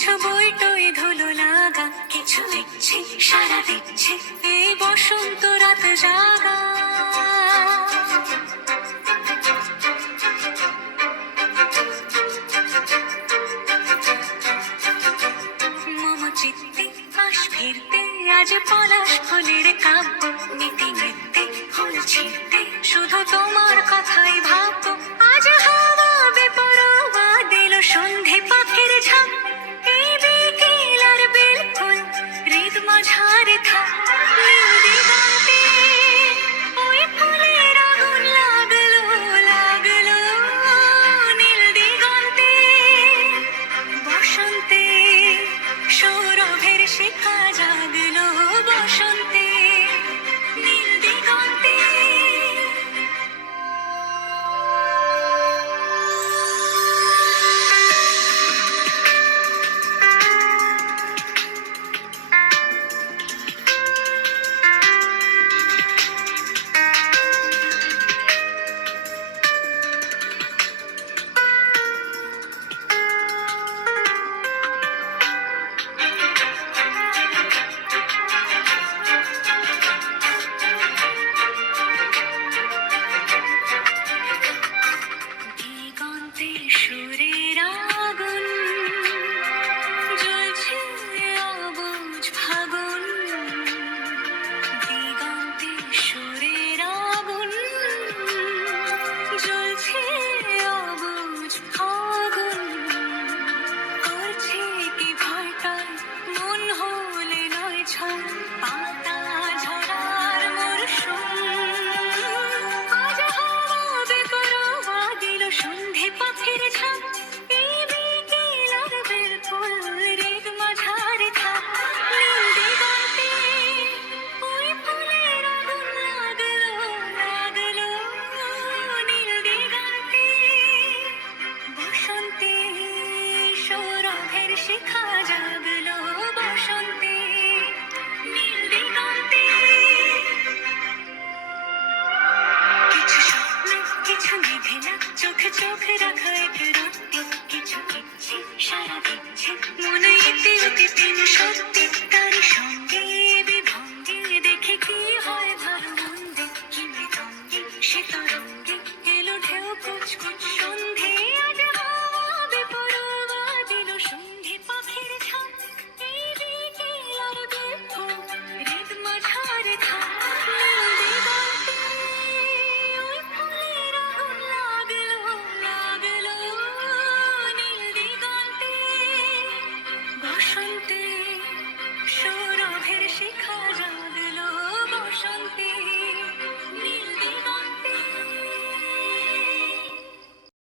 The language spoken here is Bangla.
কিছু বই টই ধুলো লাগা, কিছু লিখছে সারা দিচ্ছে এই বসন্ত রাত জাগা। মম চিত্তে পাশ ফিরতে আজ পলাশ ফুলের কাব্য, নীতি নৃত্যে ফুল ছিঁড়তে শুধু তোমার কথাই ভাববো। আজ হাওয়া বেপরোয়া দিল সন্ধে পাখির ঝাঁক, এই বিকেল আর বেলফুল হৃদ মাঝারে থাক। নীল দিগন্তে ওই ফুলের আগুন লাগলো লাগলো, নীল দিগন্তে বসন্তে সৌরভের শিখা জাগলো, বসন্তে নীল দিগন্তে। দিগন্তে সুরের আগুন জ্বলছে অবুঝ ফাগুন, দিগন্তে সুরের আগুন জ্বলছে অবুঝ ফাগুন। করছে কি ভয়টায় মন হলে নয় ছল, পাতা ঝরার মরশুম। আজ হাওয়া বেপরোয়া দিল সন্ধে পাখির ঝাঁক, এই বিকেল আর বেলফুল হৃদ মাঝারে থাক। নীল দিগন্তে ওই ফুলের আগুন লাগলো লাগলো, নীল দিগন্তে বসন্তে সৌরভের শিখা জাগলো, বসন্তে নীল দিগন্তে। কিছু স্বপ্ন কিছু নিভে না, চোখে চোখে রাখা এক রক্তি, কিছু ইচ্ছে সারা দিচ্ছে মনে ইতি উতি তিন সত্যি। তারই সঙ্গে বিভঙ্গে দেখে কি হয় ভালো মন্দে, কি মৃদঙ্গে সে তরঙ্গে এলো ঢেউ কুচকুচ সন্ধে। আজ হাওয়া বেপরোয়া দিল সন্ধে পাখির ঝাঁক, এই বিকেল আর বেলফুল হৃদ মাঝারে থাক। নীল দিগন্তে ওই ফুলের আগুন লাগলো লাগলো, নীল দিগন্তে বসন্তে সৌরভের শিখা